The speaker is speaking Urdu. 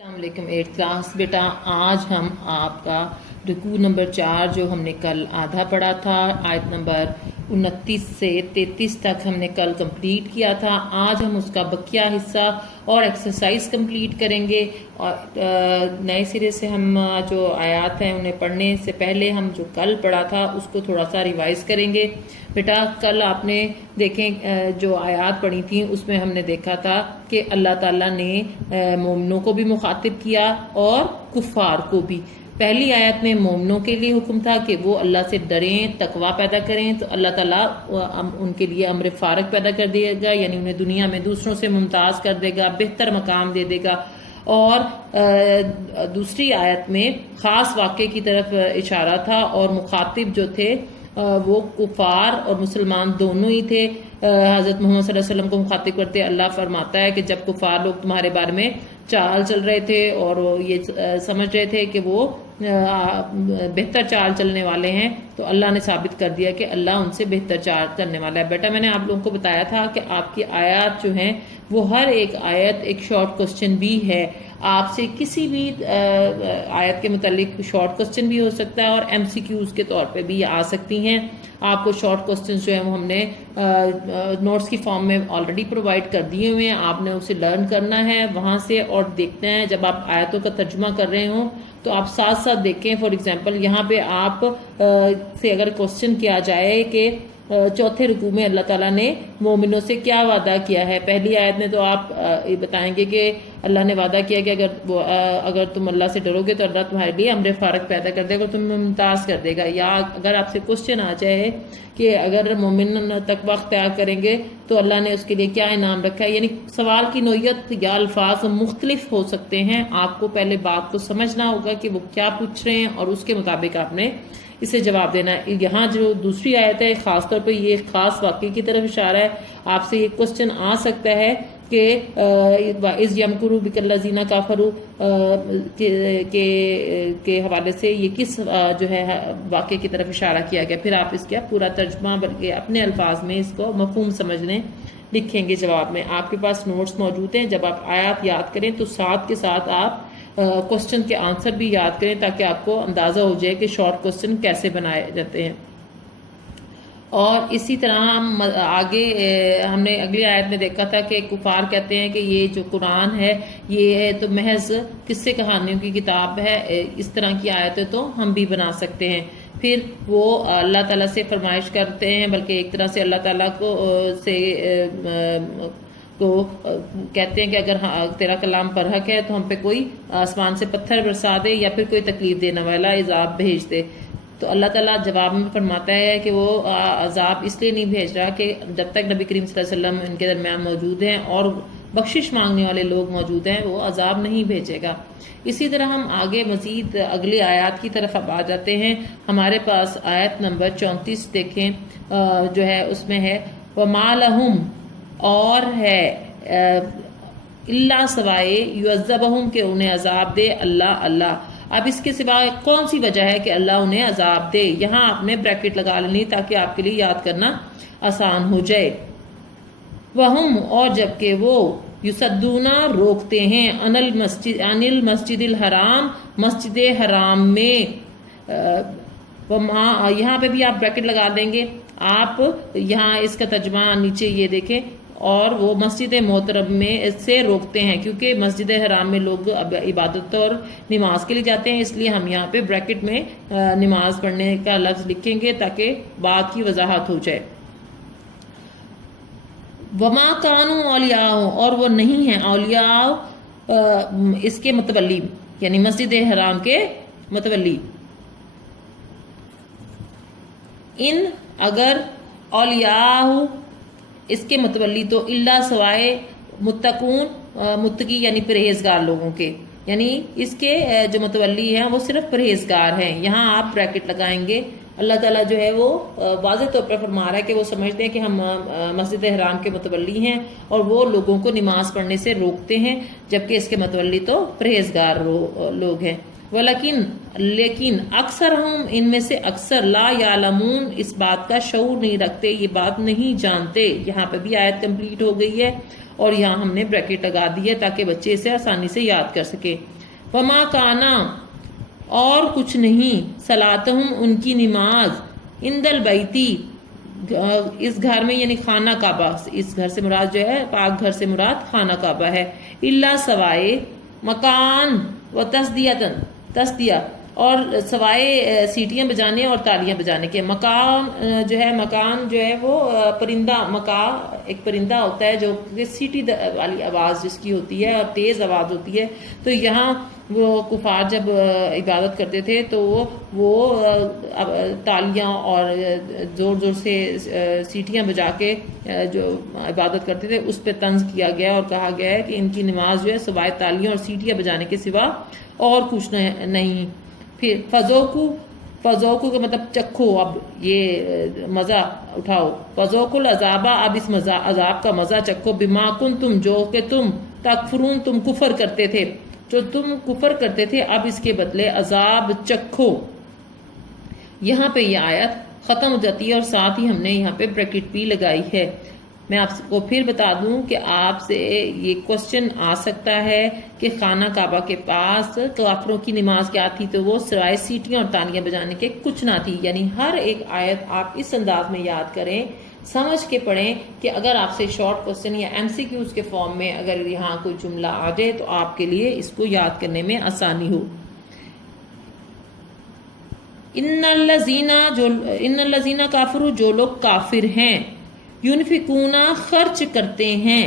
السلام علیکم 8th کلاس بیٹا، آج ہم آپ کا رکوع نمبر 4 جو ہم نے کل آدھا پڑھا تھا، آیت نمبر 29 سے 33 تک ہم نے کل کمپلیٹ کیا تھا۔ آج ہم اس کا بقیہ حصہ اور ایکسرسائز کمپلیٹ کریں گے، اور نئے سرے سے ہم جو آیات ہیں انہیں پڑھنے سے پہلے ہم جو کل پڑھا تھا اس کو تھوڑا سا ریوائز کریں گے۔ بیٹا کل آپ نے دیکھیں جو آیات پڑھی تھیں اس میں ہم نے دیکھا تھا کہ اللہ تعالیٰ نے مومنوں کو بھی مخاطب کیا اور کفار کو بھی۔ پہلی آیت میں مومنوں کے لیے حکم تھا کہ وہ اللہ سے ڈریں، تقوی پیدا کریں، تو اللہ تعالیٰ ان کے لیے امر فارغ پیدا کر دے گا، یعنی انہیں دنیا میں دوسروں سے ممتاز کر دے گا، بہتر مقام دے دے گا۔ اور دوسری آیت میں خاص واقعے کی طرف اشارہ تھا، اور مخاطب جو تھے وہ کفار اور مسلمان دونوں ہی تھے۔ حضرت محمد صلی اللہ علیہ وسلم کو مخاطب کرتے اللہ فرماتا ہے کہ جب کفار لوگ تمہارے بارے میں چال چل رہے تھے اور یہ سمجھ رہے تھے کہ وہ بہتر چال چلنے والے ہیں، تو اللہ نے ثابت کر دیا کہ اللہ ان سے بہتر چال چلنے والا ہے۔ بیٹا میں نے آپ لوگوں کو بتایا تھا کہ آپ کی آیات جو ہیں وہ ہر ایک آیت ایک شارٹ کوسچن بھی ہے۔ آپ سے کسی بھی آیت کے متعلق شارٹ کوسچن بھی ہو سکتا ہے اور ایم سی کیوز کے طور پہ بھی آ سکتی ہیں۔ آپ کو شارٹ کوسچنز جو ہیں وہ ہم نے نوٹس کی فارم میں آلریڈی پرووائڈ کر دیے ہوئے ہیں، آپ نے اسے لرن کرنا ہے وہاں سے اور دیکھنا ہے۔ جب آپ آیتوں کا ترجمہ کر رہے ہوں تو آپ ساتھ ساتھ دیکھیں۔ فار ایگزامپل یہاں پہ آپ سے اگر کوسچن کیا جائے کہ چوتھے رکوع میں اللہ تعالیٰ نے مومنوں سے کیا وعدہ کیا ہے، پہلی آیت میں تو آپ یہ بتائیں گے کہ اللہ نے وعدہ کیا کہ اگر تم اللہ سے ڈرو گے تو اللہ تمہارے لیے امر فارغ پیدا کر دے گا، تمہیں ممتاز کر دے گا۔ یا اگر آپ سے کوسچن آ جائے کہ اگر مومن تقوی اختیار کریں گے تو اللہ نے اس کے لیے کیا انعام رکھا ہے، یعنی سوال کی نوعیت یا الفاظ مختلف ہو سکتے ہیں۔ آپ کو پہلے بات کو سمجھنا ہوگا کہ وہ کیا پوچھ رہے ہیں اور اس کے مطابق آپ نے اسے جواب دینا ہے۔ یہاں جو دوسری آیت ہے خاص طور پہ یہ خاص واقعے کی طرف اشارہ ہے۔ آپ سے یہ کوسچن آ سکتا ہے کہ اِذْ یَمْکُرُ بِکَ الَّذِینَ کَفَرُوا کے حوالے سے یہ کس جو ہے واقعے کی طرف اشارہ کیا گیا، پھر آپ اس کا پورا ترجمہ بلکہ اپنے الفاظ میں اس کو مفہوم سمجھنے لکھیں گے جواب میں۔ آپ کے پاس نوٹس موجود ہیں، جب آپ آیات یاد کریں تو ساتھ کے ساتھ آپ کوسچن کے آنسر بھی یاد کریں تاکہ آپ کو اندازہ ہو جائے کہ شارٹ کوسچن کیسے بنائے جاتے ہیں۔ اور اسی طرح ہم آگے ہم نے اگلی آیت میں دیکھا تھا کہ کفار کہتے ہیں کہ یہ جو قرآن ہے یہ ہے تو محض قصے کہانیوں کی کتاب ہے، اس طرح کی آیتیں تو ہم بھی بنا سکتے ہیں۔ پھر وہ اللہ تعالیٰ سے فرمائش کرتے ہیں، بلکہ ایک طرح سے اللہ تعالیٰ کو کہتے ہیں کہ اگر تیرا کلام پر حق ہے تو ہم پہ کوئی آسمان سے پتھر برسا دے یا پھر کوئی تکلیف دینے والا عذاب بھیج دے۔ تو اللہ تعالیٰ جواب میں فرماتا ہے کہ وہ عذاب اس لیے نہیں بھیج رہا کہ جب تک نبی کریم صلی اللہ علیہ وسلم ان کے درمیان موجود ہیں اور بخشش مانگنے والے لوگ موجود ہیں وہ عذاب نہیں بھیجے گا۔ اسی طرح ہم آگے مزید اگلی آیات کی طرف اب آ جاتے ہیں۔ ہمارے پاس آیت نمبر 34 دیکھیں جو ہے اس میں ہے وَمَا لَهُمْ، اور ہے اللہ سوائے یعذبہم کہ انہیں عذاب دے اللہ۔ اب اس کے سوا کون سی وجہ ہے کہ اللہ انہیں عذاب دے؟ یہاں آپ نے بریکٹ لگا لینی تاکہ آپ کے لیے یاد کرنا آسان ہو جائے۔ وہم، اور جبکہ وہ یصدونا روکتے ہیں عن المسجد الحرام، مسجد حرام میں۔ یہاں پہ بھی آپ بریکٹ لگا دیں گے۔ آپ یہاں اس کا ترجمہ نیچے یہ دیکھیں، اور وہ مسجد محترم میں سے روکتے ہیں، کیونکہ مسجد حرام میں لوگ عبادت اور نماز کے لیے جاتے ہیں، اس لیے ہم یہاں پہ بریکٹ میں نماز پڑھنے کا لفظ لکھیں گے تاکہ بات کی وضاحت ہو جائے۔ وما کانوا اولیاء، اور وہ نہیں ہیں اولیاء اس کے متولی، یعنی مسجد حرام کے متولی۔ ان، اگر اولیاء اس کے متولی تو اللہ سوائے متقون، متقی یعنی پرہیزگار لوگوں کے، یعنی اس کے جو متولی ہیں وہ صرف پرہیزگار ہیں۔ یہاں آپ بریکٹ لگائیں گے۔ اللہ تعالیٰ جو ہے وہ واضح طور پر فرما رہا ہے کہ وہ سمجھتے ہیں کہ ہم مسجد حرام کے متولی ہیں اور وہ لوگوں کو نماز پڑھنے سے روکتے ہیں، جبکہ اس کے متولی تو پرہیزگار لوگ ہیں۔ لیکن اکثر ہم ان میں سے اکثر لا یعلمون اس بات کا شعور نہیں رکھتے، یہ بات نہیں جانتے۔ یہاں پہ بھی آیت کمپلیٹ ہو گئی ہے۔ اور یہاں ہم نے بریکٹ لگا دی ہے تاکہ بچے اسے آسانی سے یاد کر سکے. وما کانا اور کچھ نہیں صلاتہم ان کی نماز عند البیتی اس گھر میں یعنی خانہ کعبہ، اس گھر سے مراد جو ہے پاک گھر سے مراد خانہ کعبہ ہے، الا سوائے مکان و تسدیہ اور سوائے سیٹیاں بجانے اور تالیاں بجانے کے. مکان جو ہے وہ پرندہ، ایک پرندہ ہوتا ہے جو سیٹی والی آواز جس کی ہوتی ہے اور تیز آواز ہوتی ہے. تو یہاں وہ کفار جب عبادت کرتے تھے تو وہ تالیاں اور زور زور سے سیٹیاں بجا کے جو عبادت کرتے تھے اس پہ طنز کیا گیا اور کہا گیا ہے کہ ان کی نماز جو ہے سوائے تالیاں اور سیٹیاں بجانے کے سوا اور کچھ نہیں. پھر فذوقو کا مطلب چکھو، اب یہ مزہ اٹھاؤ. فذوقوا العذاب، اب اس عذاب کا مزہ چکھو. بما کنتم، جو کہ تم تکفرون تم کفر کرتے تھے، اب اس کے بدلے عذاب چکھو. یہاں پہ یہ آیت ختم ہو جاتی ہے اور ساتھ ہی ہم نے یہاں پہ بریکٹ بھی لگائی ہے. میں آپ کو پھر بتا دوں کہ آپ سے یہ کوسچن آ سکتا ہے کہ خانہ کعبہ کے پاس کافروں کی نماز کیا تھی، تو وہ سوائے سیٹیاں اور تالیاں بجانے کے کچھ نہ تھی. یعنی ہر ایک آیت آپ اس انداز میں یاد کریں، سمجھ کے پڑھیں کہ اگر آپ سے شارٹ کوسچن یا ایم سی کیوز کے فارم میں اگر یہاں کوئی جملہ آ جائے تو آپ کے لیے اس کو یاد کرنے میں آسانی ہو. ان الذین کافروا، جو لوگ کافر ہیں، یونفقون خرچ کرتے ہیں،